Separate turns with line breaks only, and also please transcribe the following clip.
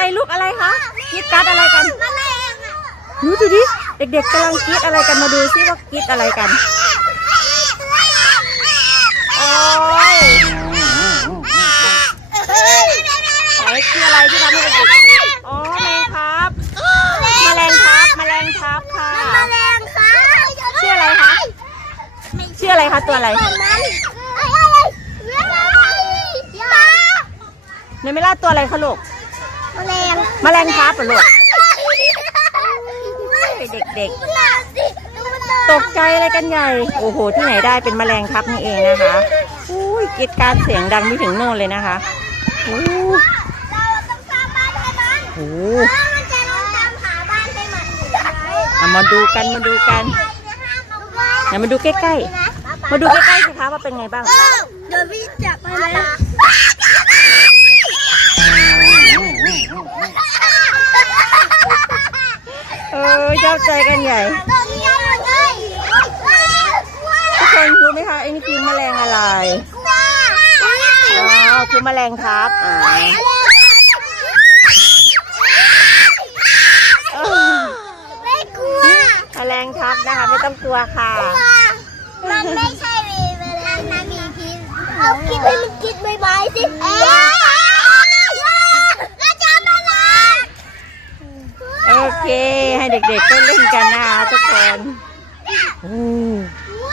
ไรลูกอะไรคะกีดกัดอะไรกันดูสิดิเด็กๆกำลังกีดอะไรกันมาดูซิว่ากีดอะไรกันโอ้ยไอคืออะไรที่ทำให้เด็กๆอโอ้แมงครับแมลงครับแมลงครับค่ะชื่ออะไรคะชื่ออะไรคะตัวอะไรเนมิล่าตัวอะไรคะลูกแมลง แมลงครับลูกเด็ก ๆ ตกใจอะไรกันใหญ่ โอ้โห ที่ไหนได้เป็นแมลงครับนี่เองนะคะ อุ้ยกิจการเสียงดังไม่ถึงโน่นเลยนะคะโอ้มันมาดูกัน มาดูกันมาดูใกล้ ๆ มาดูใกล้ๆสิคะว่าเป็นไงบ้าง
เดี๋ยวพี่จับไปแล้ว
เออชอบใจกันใหญ่ทุกคนรู้ไหมคะไอ้นี่คือแมลงอะไรอ้าวคือแมลงครับอ่าแมลงทักนะคะไม่ต้องกลัวค่ะ
มันไม่ใช่เวลานันมีพิษ
เอาคิดไปมันคิดไม่บายสิ
โอเคให้เด็กๆเล่นกันนะทุกคนอู้